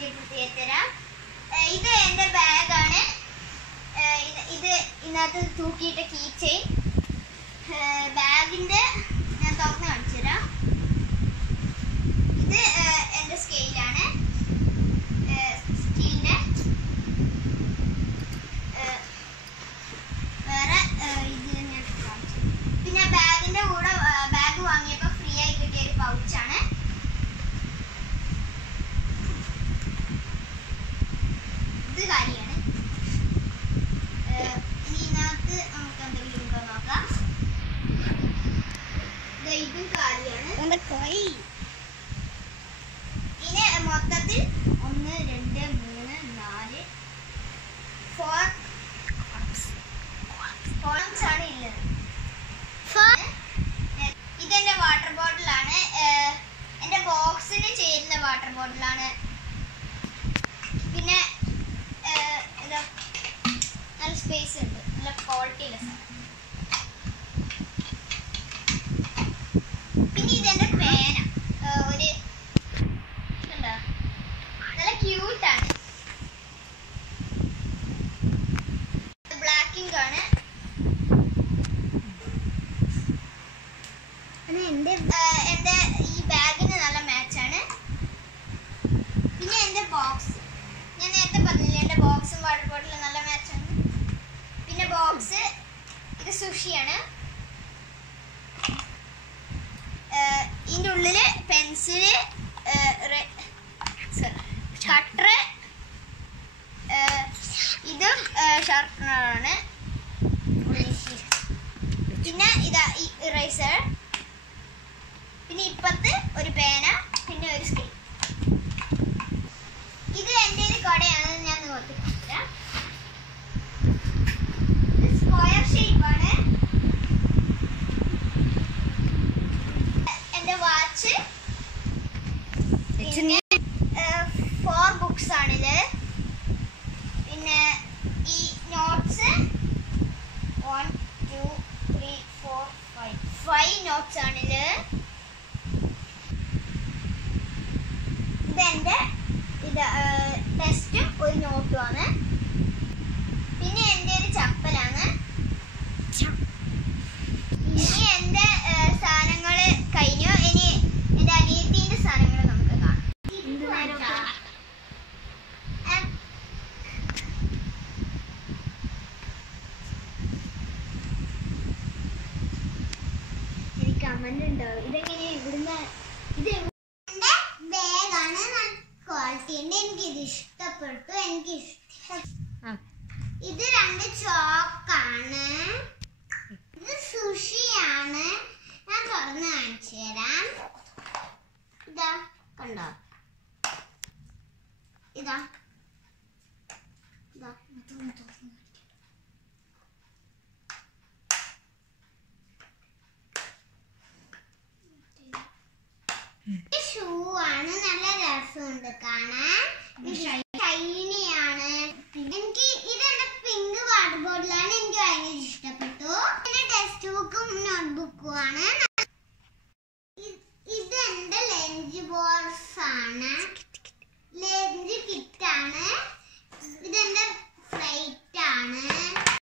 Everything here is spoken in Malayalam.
പരിചയപ്പെടുത്തിത്തരാം. ഇത് എൻ്റെ ബാഗാണ്. ഇത് ഇതിനകത്ത് തൂക്കിയിട്ട കീ ചെയിൻ. ബാഗിൻ്റെ ഞാൻ തുറന്ന് കാണിച്ചു തരാം. ഇത് എൻ്റെ സ്കെയിലാണ്, സ്റ്റീലിൻ്റെ. വേറെ ഇത് ഞാൻ കാണിച്ചു. പിന്നെ ബാഗിൻ്റെ കൂടെ ബാഗ് വാങ്ങിയപ്പോൾ ഫ്രീ ആയി കിട്ടിയ ഒരു പൗച്ചാണ്. ഇത് കാര്യമാണ്. ഇതിനകത്ത് നമുക്ക് എന്തെങ്കിലും ഉണ്ടോ നോക്കാം. ഇതും കാര്യമാണ്. ഇനി മൊത്തത്തിൽ 1 2 3 4 4 ആണ് ഉള്ളത്. ഇതെന്റെ വാട്ടർ ബോട്ടിലാണ്. എൻ്റെ ബോക്സിന് ചേരുന്ന വാട്ടർ ബോട്ടിലാണ്. പിന്നെ നല്ല സ്പേസ് ഉണ്ട്, നല്ല ക്വാളിറ്റിയുള്ള സാധനം. പിന്നെ ഇതെന്റെ പേന. ഒരു എന്താ നല്ല ക്യൂട്ടാണ്. ബ്ലാക്ക് ഇങ്ക് ആണ്. എൻ്റെ ഈ ബാഗിന് നല്ല മാച്ചാണ്. പിന്നെ എൻ്റെ ബോക്സ് ഞാൻ നേരത്തെ പറഞ്ഞില്ലേ, എൻ്റെ ബോക്സും വാട്ടർ ബോട്ടിലും നല്ല മാച്ചാണ്. പിന്നെ ബോക്സ് ഇത് സുഷിയാണ്. ഇതിൻ്റെ ഉള്ളില് പെൻസില്, കട്ടർ, ഇതും ഷാർപ്പനറാണ്. പിന്നെ ഇതാ ഈ ഇറേസർ. പിന്നെ ഇപ്പത്ത് ഒരു പേന, പിന്നെ ഒരു സ്കെയിൽ. ഇത് എൻ്റെ ഒരു കടയാണ്. ഞാൻ നോക്കിക്കാം. സ്ക്വയർ ഷേപ്പാണ്. എൻ്റെ വാച്ച്. പിന്നെ 4 ബുക്സ് ആണിത്. പിന്നെ ഈ നോട്ട്സ് 1 2 3 4 5 നോട്ട്സ് ആണിത്. ഇതെൻ്റെ ടെസ്റ്റും ഒരു നോട്ടുമാണ്. പിന്നെ എൻ്റെ ഒരു ചപ്പലാണ്. ഇനി എൻ്റെ സാധനങ്ങൾ കഴിഞ്ഞു. ഇനി എൻ്റെ അനിയത്തിൻ്റെ സാധനങ്ങൾ നമുക്ക് കാണാം. എനിക്ക് കമന്റ് ഉണ്ടാവും. ഇതെങ്ങനെയാ ഇവിടുന്ന്? ഇത് ബാഗാണ്. ക്വാളിറ്റി ഉണ്ട്. എനിക്കിത് ഇഷ്ടപ്പെട്ടു. ഇത് 2 ചോക്കാണ്. ഇത് സുഷിയാണ്. ഞാൻ തുറന്ന് കാണിച്ചു തരാം. ഇതാ കണ്ടോ? ഇതാ ഷൂ ആണ്. നല്ല രസമുണ്ട് കാണാൻ. ഷൈനിയാണ്. എനിക്ക് ഇതെന്റെ പിങ്ക് വാട്ടർ ബോട്ടിലാണ്. എനിക്ക് ഭയങ്കര ഇഷ്ടപ്പെട്ടു. പിന്നെ ടെക്സ്റ്റ് ബുക്കും നോട്ട് ബുക്കും ആണ്.